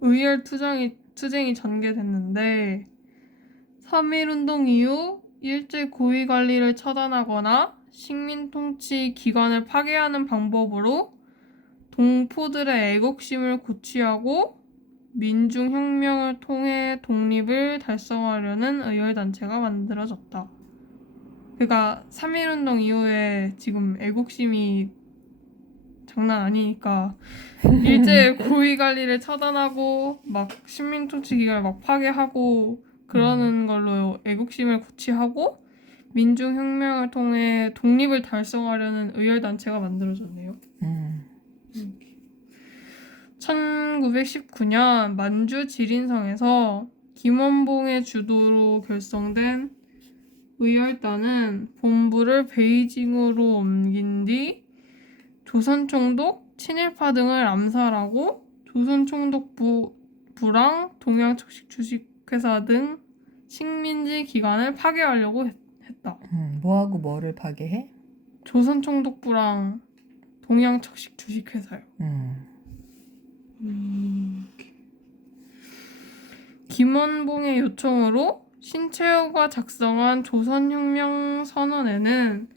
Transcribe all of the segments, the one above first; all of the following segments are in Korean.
의열 투쟁이 전개됐는데 3.1운동 이후 일제 고위 관리를 처단하거나 식민 통치 기관을 파괴하는 방법으로 동포들의 애국심을 고취하고 민중혁명을 통해 독립을 달성하려는 의열단체가 만들어졌다. 그러니까 3.1운동 이후에 지금 애국심이 장난 아니니까 일제 고위 관리를 처단하고 막 식민 통치 기관을 막 파괴하고 그러는 걸로 애국심을 고취하고 민중혁명을 통해 독립을 달성하려는 의열단체가 만들어졌네요. 1919년 만주 지린성에서 김원봉의 주도로 결성된 의열단은 본부를 베이징으로 옮긴 뒤 조선총독, 친일파 등을 암살하고 조선총독부랑 동양척식 주식회사 등 식민지 기관을 파괴하려고 했다. 뭐하고 뭐를 파괴해? 조선총독부랑 동양척식 주식회사요. 김원봉의 요청으로 신채호가 작성한 조선혁명선언에는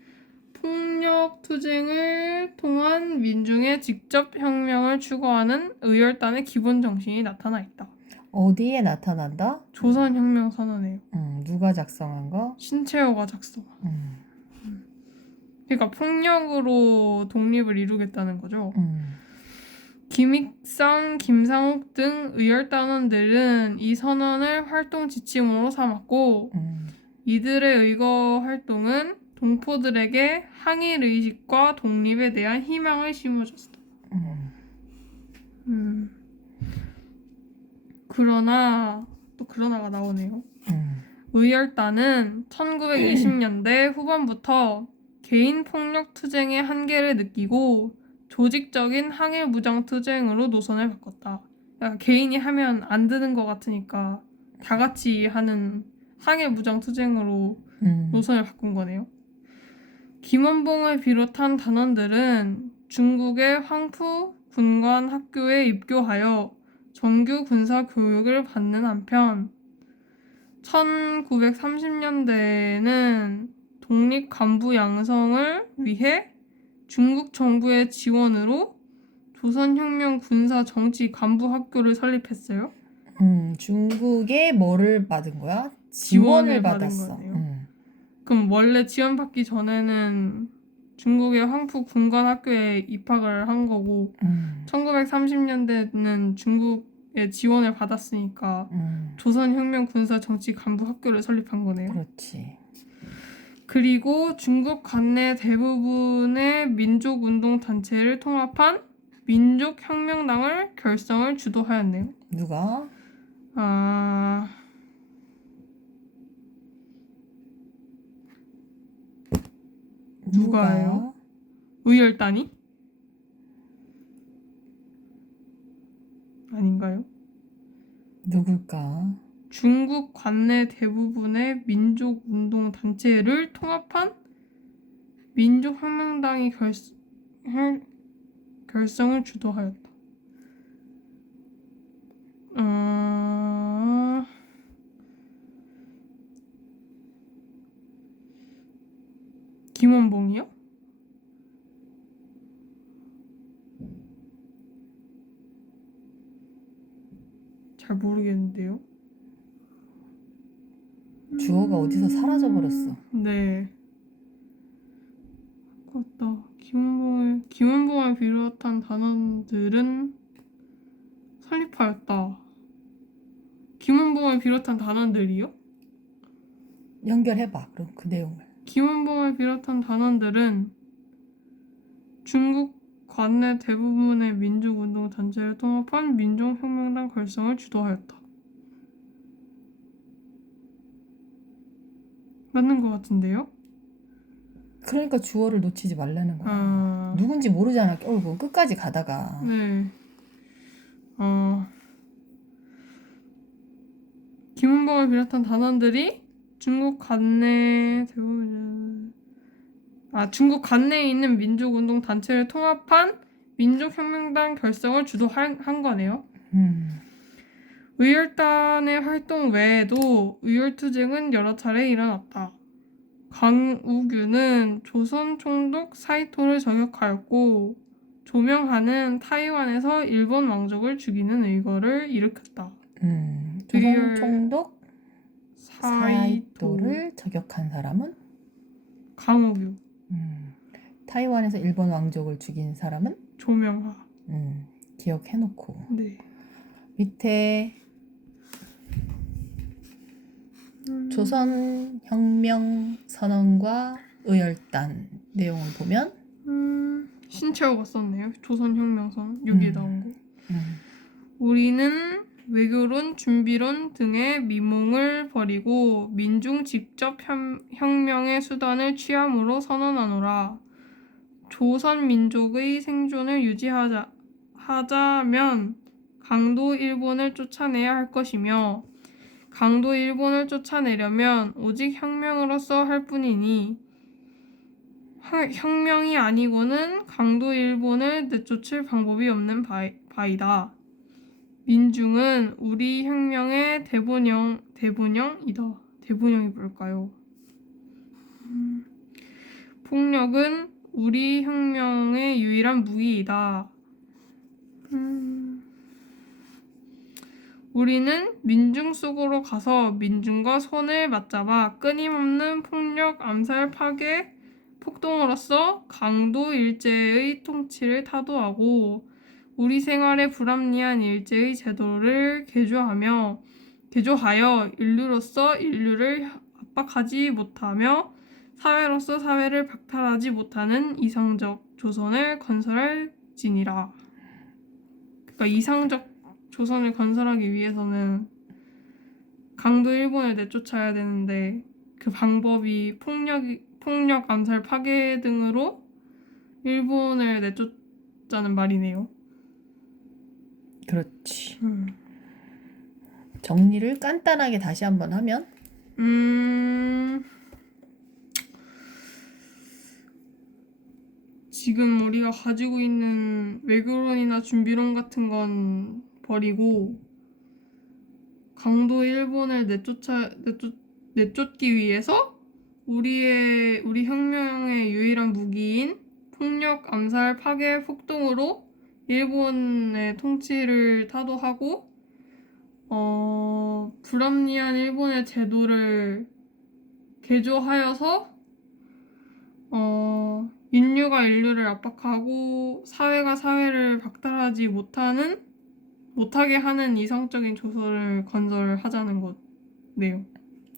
폭력투쟁을 통한 민중의 직접 혁명을 추구하는 의열단의 기본 정신이 나타나 있다. 어디에 나타난다? 조선혁명선언에요. 누가 작성한 거? 신채호가 작성한. 그러니까 폭력으로 독립을 이루겠다는 거죠. 김익상, 김상욱 등 의열단원들은 이 선언을 활동 지침으로 삼았고 이들의 의거 활동은 동포들에게 항일 의식과 독립에 대한 희망을 심어줬다. 그러나 또 그러나가 나오네요. 의열단은 1920년대 후반부터 개인 폭력 투쟁의 한계를 느끼고 조직적인 항일 무장 투쟁으로 노선을 바꿨다. 그러니까 개인이 하면 안 되는 것 같으니까 다 같이 하는 항일 무장 투쟁으로 노선을 바꾼 거네요. 김원봉을 비롯한 단원들은 중국의 황푸 군관 학교에 입교하여 정규 군사 교육을 받는 한편 1930년대에는 독립 간부 양성을 위해 중국 정부의 지원으로 조선혁명 군사 정치 간부 학교를 설립했어요. 중국에 뭐를 받은 거야? 지원을 받았어. 받은 거네요. 그럼 원래 지원받기 전에는 중국의 황푸 군관 학교에 입학을 한 거고 1930년대는 중국의 지원을 받았으니까 조선혁명 군사 정치 간부 학교를 설립한 거네요. 그렇지. 그리고 중국 관내 대부분의 민족운동 단체를 통합한 민족혁명당을 결성을 주도하였네요. 누가? 누가요? 의열단이? 아닌가요? 누굴까? 중국 관내 대부분의 민족운동 단체를 통합한 민족혁명당이 결성을 주도하였다. 김원봉이요? 잘 모르겠는데요. 주어가 어디서 사라져버렸어. 네. 맞다. 김원봉을 비롯한 단원들은 설립하였다. 김원봉을 비롯한 단원들이요? 연결해봐. 그럼 그 내용을. 김원봉을 비롯한 단원들은 중국 관내 대부분의 민족운동 단체를 통합한 민족혁명당 결성을 주도하였다. 맞는 것 같은데요? 그러니까 주어를 놓치지 말라는 거야. 누군지 모르잖아. 결국 끝까지 가다가. 네. 김원봉을 비롯한 단원들이 중국 관내에 있는 민족운동 단체를 통합한 민족혁명당 결성을 주도한 거네요. 의열단의 활동 외에도 의열투쟁은 여러 차례 일어났다. 강우규는 조선 총독 사이토를 저격하였고 조명하는 타이완에서 일본 왕족을 죽이는 의거를 일으켰다. 조선 총독 사이토 사이토를 저격한 사람은 강우규, 타이완에서 일본 왕족을 죽인 사람은 조명하. 기억해놓고 네. 밑에 조선혁명 선언과 의열단 내용을 보면 신채호가 썼네요. 조선혁명선 여기에 나온 거. 우리는 외교론, 준비론 등의 미몽을 버리고 민중 직접 혁명의 수단을 취함으로 선언하노라. 조선 민족의 생존을 하자면 강도 일본을 쫓아내야 할 것이며 강도 일본을 쫓아내려면 오직 혁명으로서 할 뿐이니 혁명이 아니고는 강도 일본을 내쫓을 방법이 없는 바이다. 민중은 우리 혁명의 대본영이다. 대본영이 뭘까요? 폭력은 우리 혁명의 유일한 무기이다. 우리는 민중 속으로 가서 민중과 손을 맞잡아 끊임없는 폭력, 암살, 파괴, 폭동으로써 강도 일제의 통치를 타도하고 우리 생활에 불합리한 일제의 제도를 개조하여 인류로서 인류를 압박하지 못하며 사회로서 사회를 박탈하지 못하는 이상적 조선을 건설할지니라. 그러니까 이상적 조선을 건설하기 위해서는 강도 일본을 내쫓아야 되는데 그 방법이 폭력, 암살, 파괴 등으로 일본을 내쫓자는 말이네요. 그렇지. 정리를 간단하게 다시 한번 하면 지금 우리가 가지고 있는 외교론이나 준비론 같은 건 버리고 강도 일본을 내쫓기 위해서 우리 혁명의 유일한 무기인 폭력, 암살, 파괴, 폭동으로 일본의 통치를 타도하고 불합리한 일본의 제도를 개조하여서 인류가 인류를 압박하고 사회가 사회를 박탈하지 못하게 하는 이상적인 조선을 건설하자는 거네요.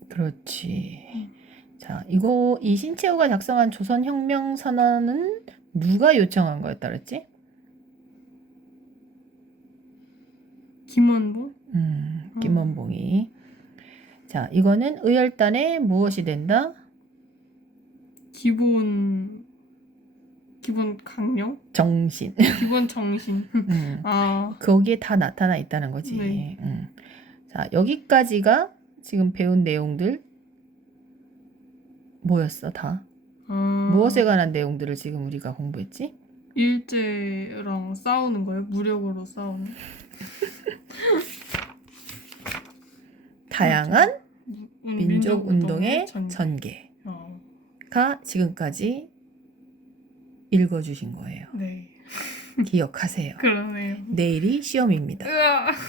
그렇지. 자, 이 신채호가 작성한 조선혁명 선언은 누가 요청한 거였다 그랬지? 김원봉? 김원봉이. 자, 이거는 의열단에 무엇이 된다? 기본 강령? 정신. 기본 정신. 거기에 다 나타나 있다는 거지. 네. 자, 여기까지가 지금 배운 내용들 뭐였어, 다? 무엇에 관한 내용들을 지금 우리가 공부했지? 일제랑 싸우는 거예요? 무력으로 싸우는? 다양한 민족 운동의 전개가 지금까지 읽어주신 거예요. 네. 기억하세요. 그러네요. 내일이 시험입니다. 으아.